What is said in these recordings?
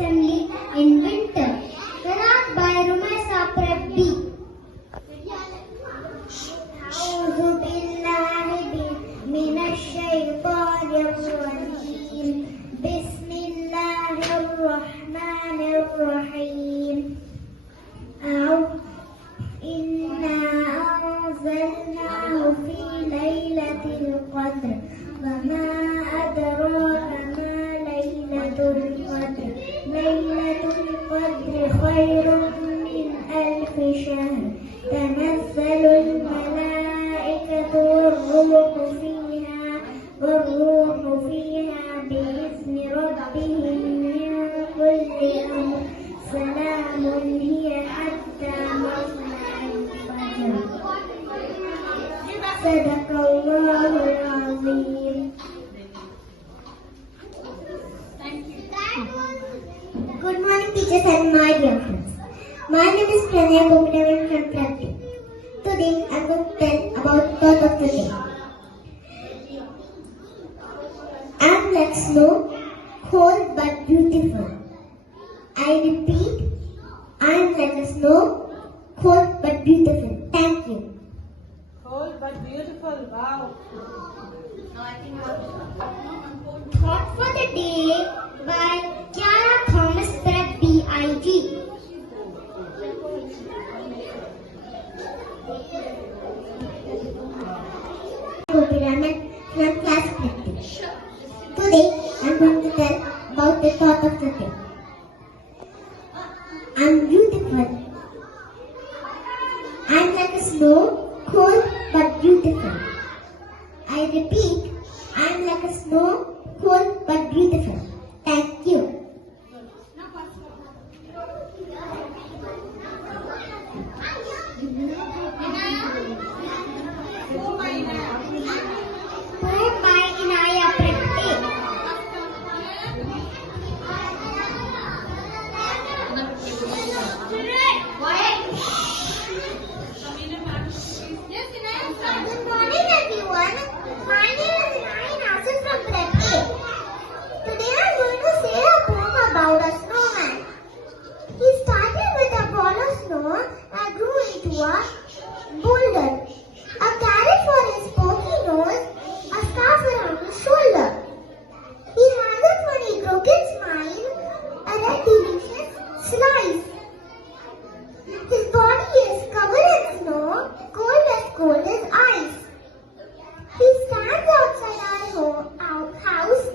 assembly in winter. Qiraat by Rumaisa Prep B. أعوذ بالله من الشيطان الرجيم. بسم الله الرحمن الرحيم. إنا أنزلناه في ليلة القدر وما أدراك ما ليلة القدر. ليلة القدر خير من 1000 شهر. تنزل الملائكة والروح فيها بإذن ربهم من كل أمر. سلام هي حتى مطلع الفجر. صدق الله العظيم. Good morning, teachers and my dear friends. My name is Pranay Bogdavan from Prati. Today I am going to tell about thought of the day. I am like snow, cold but beautiful. I repeat, I am like a snow, cold but beautiful. Thank you. Cold but beautiful. Wow. Thought for the day by K.S.A. B.I.G. From class 50. Today I am going to tell about the thought of the day. I am beautiful. I am like a snow, cold but beautiful. I repeat, I am like a snow, cold but beautiful. Thank you. Good morning everyone. My name is Riyadh from K.S.A. Today I am going to say a poem about a snowman. He started with a ball of snow and grew into a boulder, a carrot for his pokey nose, a scarf around his shoulder. He had a funny crooked smile, a red delicious slice. His body is covered in snow, cold as ice. He stands outside our house.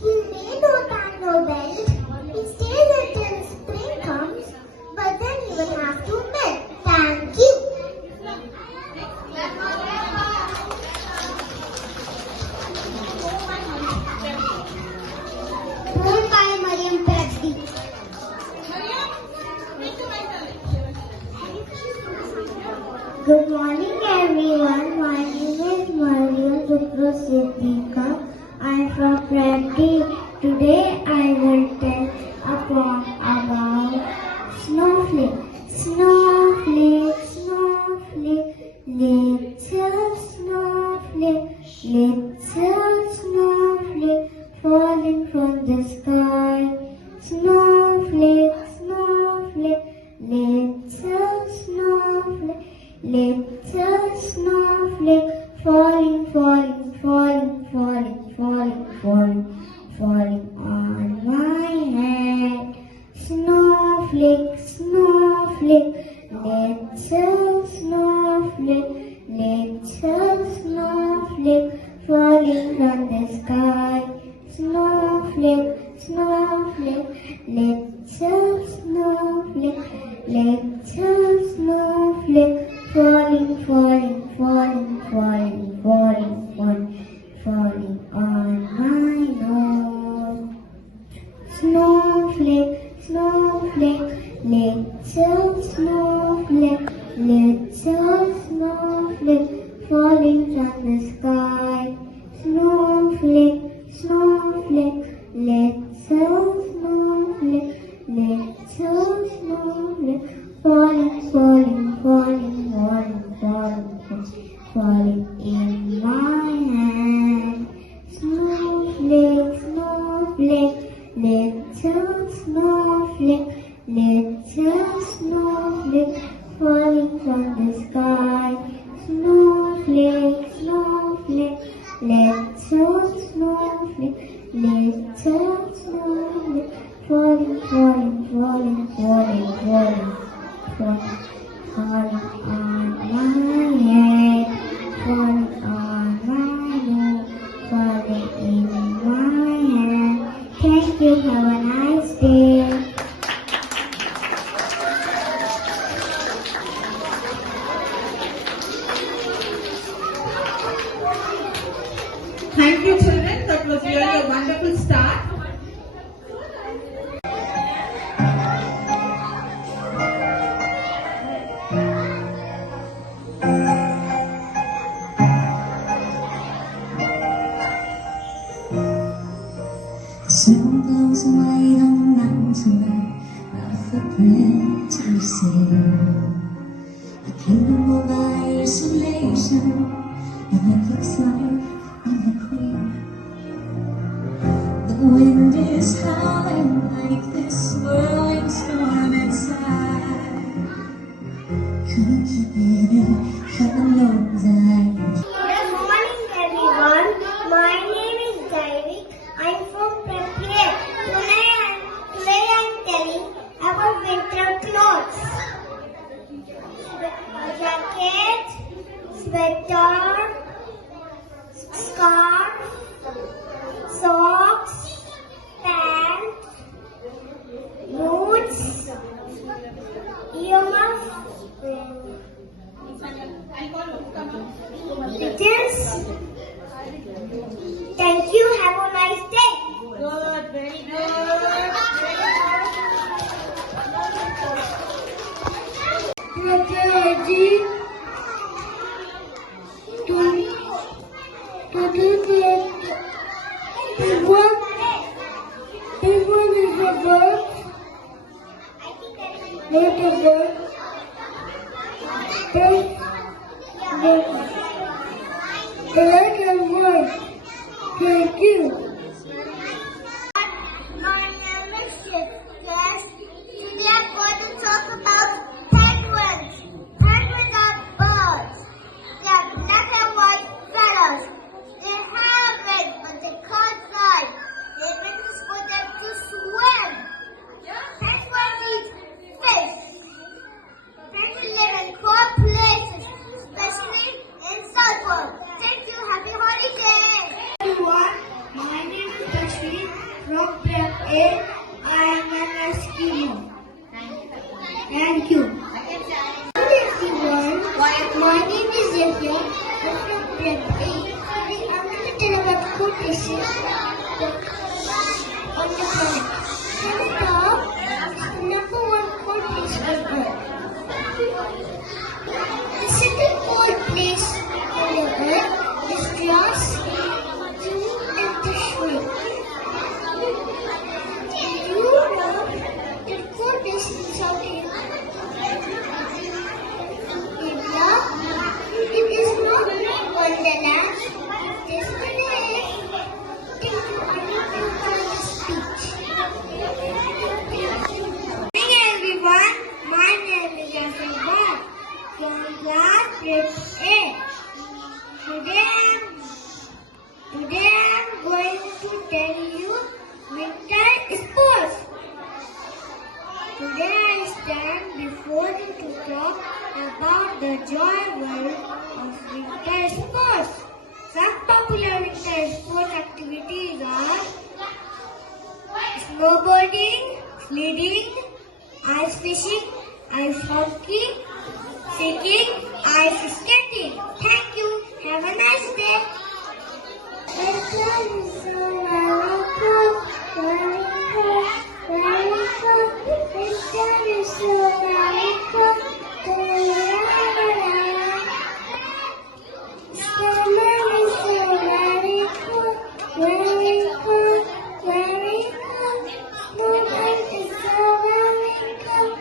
He may not have no belt. He stays until spring comes, but then he will have to melt. Thank you. Poem by Mariam Prati. Good morning everyone. My name is Mariam Siddiqa. I am from Prati. Today I will tell a poem about snowflake. Snowflake, snowflake, little snowflake, little snowflake, falling from the sky. Snowflake, snowflake, little snowflake, little snowflake, falling, falling, falling, falling, falling, falling, falling on my head. Snowflake, snowflake, little snowflake, little snowflake, falling from the sky. Snowflake, snowflake, little snowflake, little snowflake, falling, falling, falling, falling, falling, falling, falling on my nose. Snowflake, snowflake, little snowflake, little snowflake, falling from the sky. Snowflake, snowflake, little snowflake, little snowflake, falling, falling, falling, falling, falling, falling in my hand. Snowflake, snowflake, little snowflake. Little snowflake falling from the sky. Snowflake, snowflake, little snowflake, little snowflake, falling, falling, falling, falling, falling, falling, falling on my head, falling on my head, falling in my hand. Thank you. Have a nice day. Thank you, children. That was really a wonderful start. Snow blows white on the mountain tonight, not a footprint to see. A kingdom of isolation, and it looks like I'm the queen. The wind is howling like this whirling storm inside. Couldn't keep it in, heaven knows I. Good morning, everyone. My name is David. I'm from Prepare. Today I'm telling about winter clothes. Jacket, sweater, scarf, socks, pants, boots, earmuffs, littles. Thank you. Have a nice day. Good, very good. Ready to do the one is a verb. Not a verb. The letter word. Thank you. My name is Shikras. Today I'm going to talk about penguins. Penguins are birds. They are black and white feathers. They have legs, but they can't fly. Their wings is for them to swim. Penguins eat fish. Penguins live in cold places, especially in Southward. Thank you. Happy holiday. Everyone, my name is Kashmir from Prep A. I am an Eskimo. Thank you. Everyone, my name is Yahya. I'm from Prep A. I'm going to tell about cool places on the planet. Canada is the number one cold place on Earth. The second cold place on the Earth is Riyadh, June and Kashmir. Did you know that cold place in Saudi Arabia? It is not Wonderland. This village. Thank you. I need to find the speech. Hey everyone, my name is K.S.A. from class grade A. Today I'm going to tell you winter sports. Today I stand before you to talk about the joy world of winter sports. Some popular winter sports activities are snowboarding, sledding, ice fishing, ice hockey, skiing, ice skating. Thank you. Have a nice day. Winter is so very cold, very cold, very cold. Winter is so very cold. Summer is so very cold, very cold, very cold. Snowman is so very cold.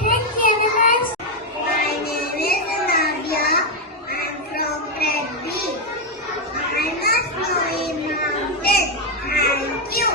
Thank you, everyone. My name is Nadia. I'm from Grade B. I'm a snowy mountain. Thank you.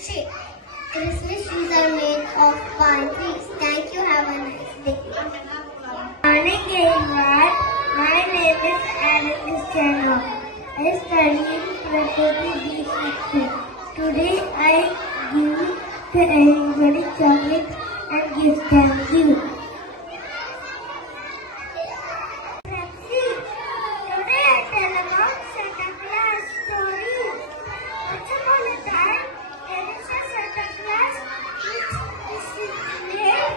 shape. Christmas trees are made of palm trees. Thank you. Have a nice day. Morning, everyone. My name is Aaron Cristiano. I study in Prakriti B6. Today I give to everybody chocolate and give thank you. Today I tell about Santa Claus story. Once upon a time, there is a Santa Claus which is made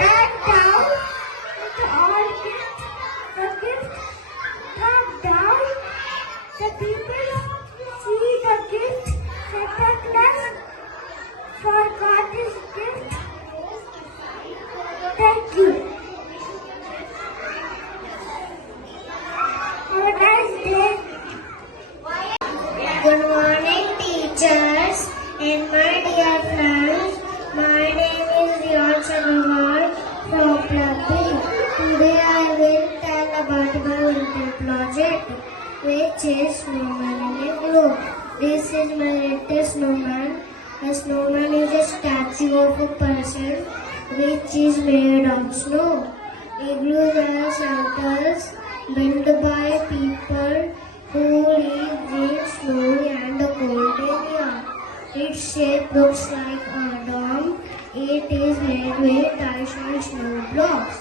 and down with all gifts. The gift come down. The people see the gift. Santa Claus forgot his gift. Thank you. Have a nice day. Good morning, teachers and my dear friends. My name is Riyadh from Prapi. Today I will tell about my winter project, which is snowman in a globe. This is my latest snowman. A snowman is a statue of a person which is made of snow. Igloos are shelters built by people who live in snowy and cold area. Its shape looks like a dome. It is made with ice and snow blocks.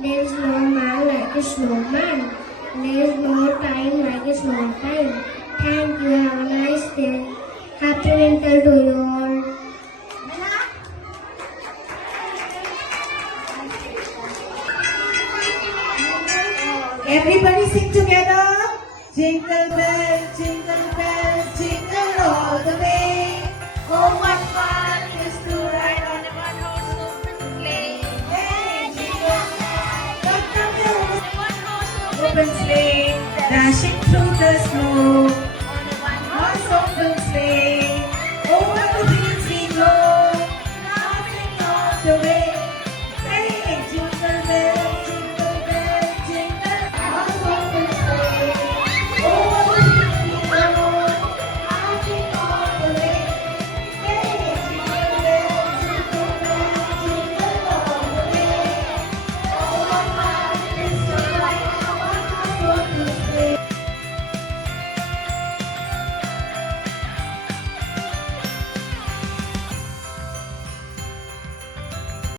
There is no man like a snowman. There is no time like a snow time. Thank you. Have a nice day. Happy winter to you all. Everybody sing together. Jingle bell, jingle all the way. Oh, what fun it is to ride on a one-horse open sleigh. Hey, jingle bell, open sleigh, dashing through the snow.